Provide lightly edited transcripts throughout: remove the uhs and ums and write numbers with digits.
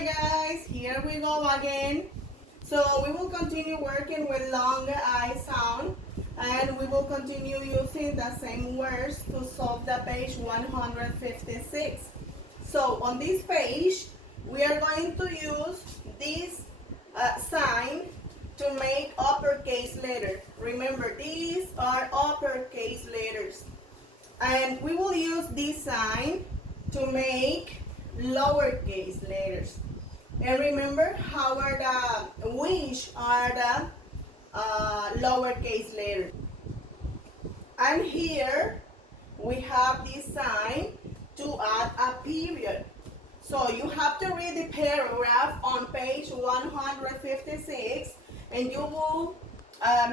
Hi guys, here we go again. So we will continue working with long I sound and we will continue using the same words to solve the page 156. So on this page, we are going to use this sign to make uppercase letters. Remember, these are uppercase letters. And we will use this sign to make lowercase letters. And remember how are which are the lowercase letters. And here we have this sign to add a period. So you have to read the paragraph on page 156 and you will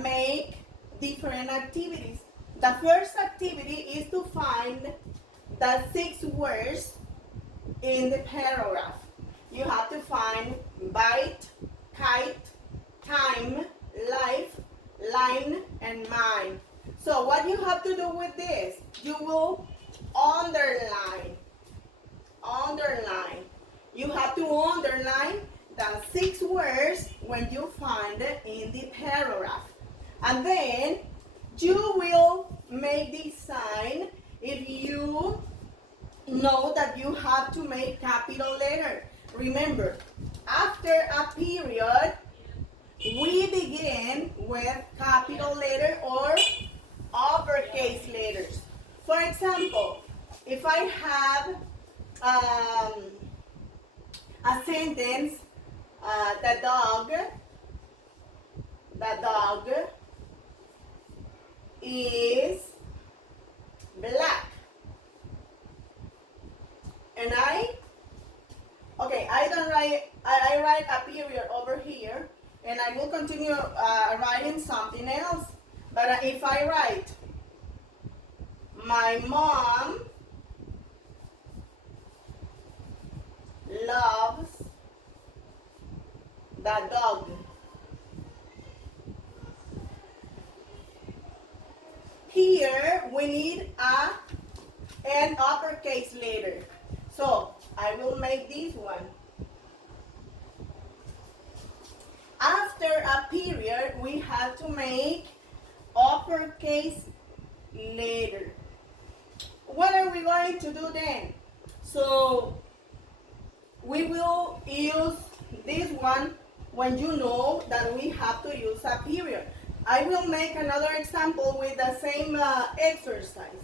make different activities. The first activity is to find the 6 words in the paragraph. You have to find bite, kite, time, life, line, and mine. So what you have to do with this, you will underline. You have to underline the 6 words when you find it in the paragraph. And then you will make this sign if you know that you have to make capital letter. Remember, after a period, we begin with capital letter or uppercase letters. For example, if I have a sentence, the dog is black. And I write a period over here, and I will continue writing something else. But if I write, my mom loves the dog. Here we need an uppercase letter. So I will make this one. After a period, we have to make uppercase letter. What are we going to do then? So we will use this one when you know that we have to use a period. I will make another example with the same exercise.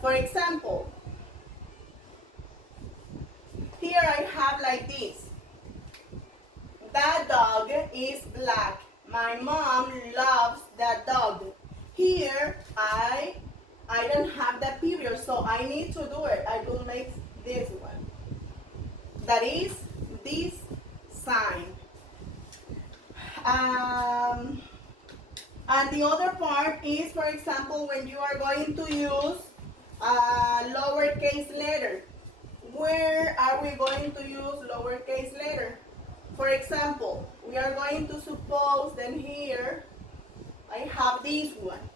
For example, here I have like this. The dog is black. My mom loves the dog. Here I don't have the period, so I need to do it. I will make this one. That is this sign. And the other part is, for example, when you are going to use a lowercase letter. Where are we going to use lowercase letter? For example, we are going to suppose that here I have this one.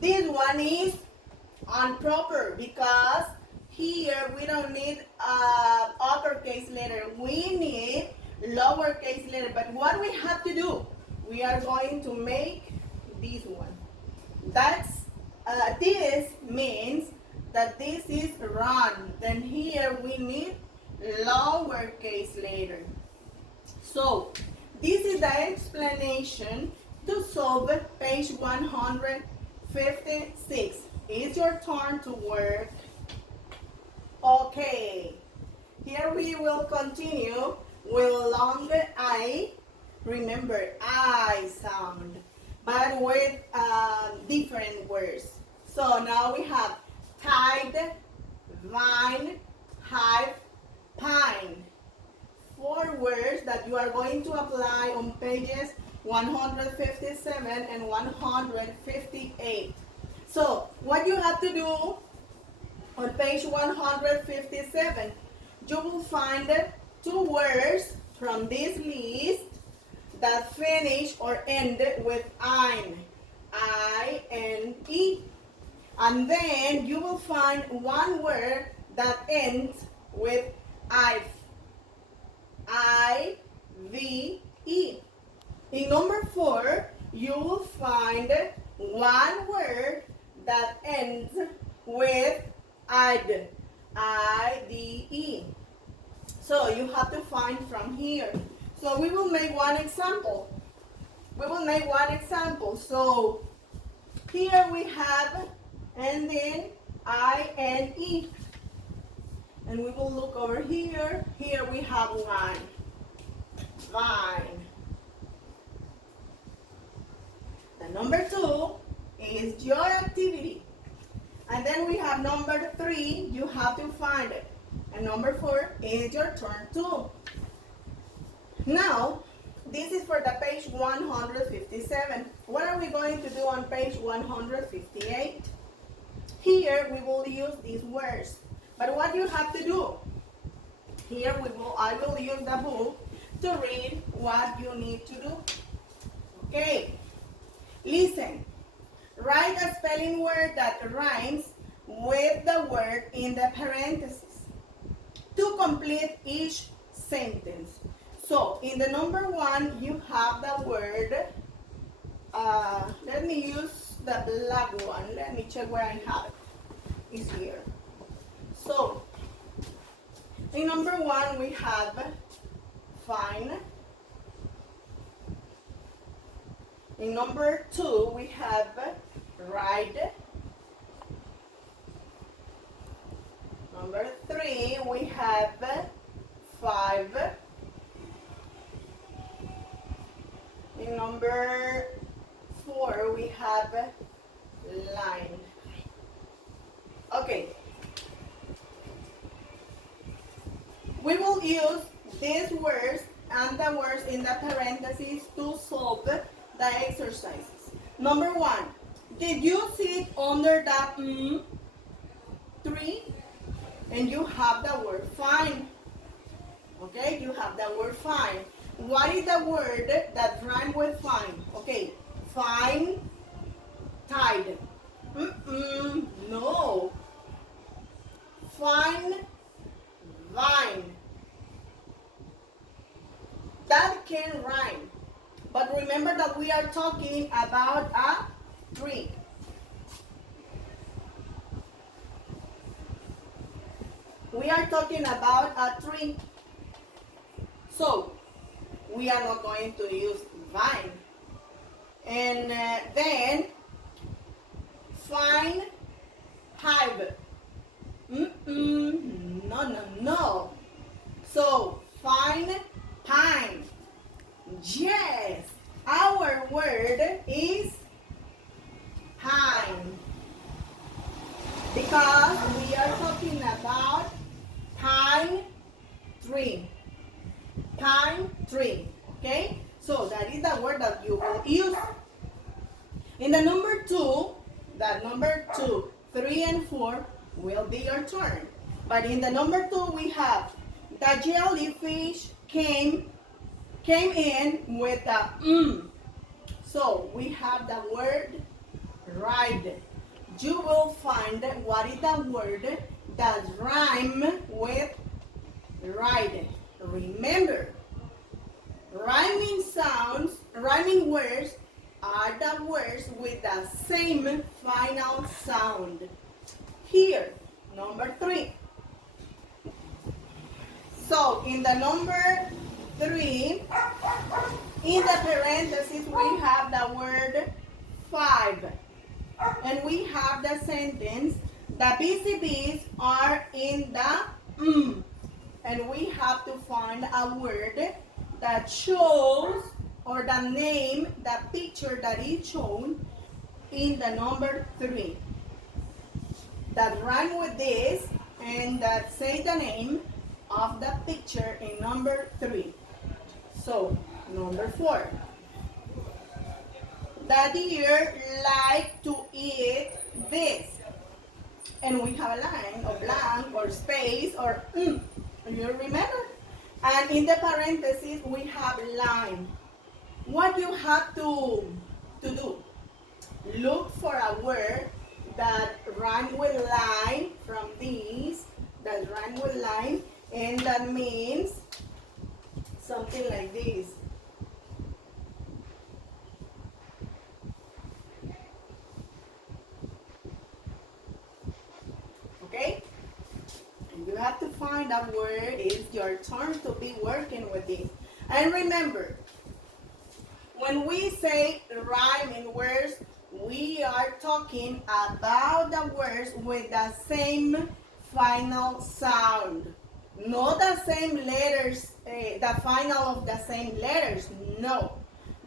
This one is improper because here we don't need uppercase letter. We need lowercase letter. But what we have to do, we are going to make this one. This means that this is run. Then here we need lowercase letter. So this is the explanation to solve page 156. It's your turn to work. Okay, here we will continue with long I. Remember, I sound, but with different words. So now we have tide, vine, hive, pine. 4 words that you are going to apply on pages 157 and 158. So what you have to do on page 157, you will find 2 words from this list that finish or end with ein, I-N-E. And then you will find 1 word that ends with I've. I-V-E. In number 4, you will find one word that ends with I'd. I-D-E. So you have to find from here. So we will make one example. So here we have, and then I-N-E. And we will look over here. Here we have one. Vine. The number 2 is your activity. And then we have number 3, you have to find it. And number 4 is your turn too. Now, this is for the page 157. What are we going to do on page 158? Here we will use these words. But what you have to do? Here I will use the book to read what you need to do. Okay. Listen. Write a spelling word that rhymes with the word in the parentheses to complete each sentence. So, in the number 1, you have the word, let me use the black one. Let me check where I have it. It's here. So, in number 1, we have fine. In number 2, we have ride. Number 3, we have 5. In number 4, we have line. Okay. We will use these words and the words in the parentheses to solve the exercises. Number 1, did you see it under the tree? And you have the word fine. Okay, you have the word fine. What is the word that rhymes with fine? Okay, fine, tide. No. Fine, vine. That can rhyme. But remember that we are talking about a tree. We are talking about a tree. So, we are not going to use vine. And then, fine, hive. No. So, fine, pine. Yes, our word is pine. Because we are talking about pine tree. Pine tree. Okay? So that is the word that you will use. In the number 2, 3 and 4 will be your turn. But in the number 2 we have the jellyfish came in with a So we have the word ride. You will find what is the word that rhymes with ride. Remember, rhyming words are the words with the same final sound. Here, number 3. So, in the number 3, in the parentheses, we have the word 5. And we have the sentence, the BCBs are in the And we have to find a word that shows, or the name, the picture that is shown in the number 3. That rhyme with this and that say the name of the picture in number 3. So, number 4. The deer like to eat this. And we have a line or blank or space or you remember? And in the parentheses we have line. What you have to do? Look for a word that rhymes with line from these, that rhyme with line, And that means something like this. Okay? And you have to find that word. It's your turn to be working with this. And remember, when we say rhyming words, we are talking about the words with the same final sound. Not the same letters, the final of the same letters. No.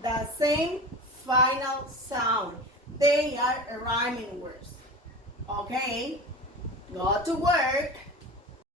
The same final sound. They are rhyming words. Okay? Go to work.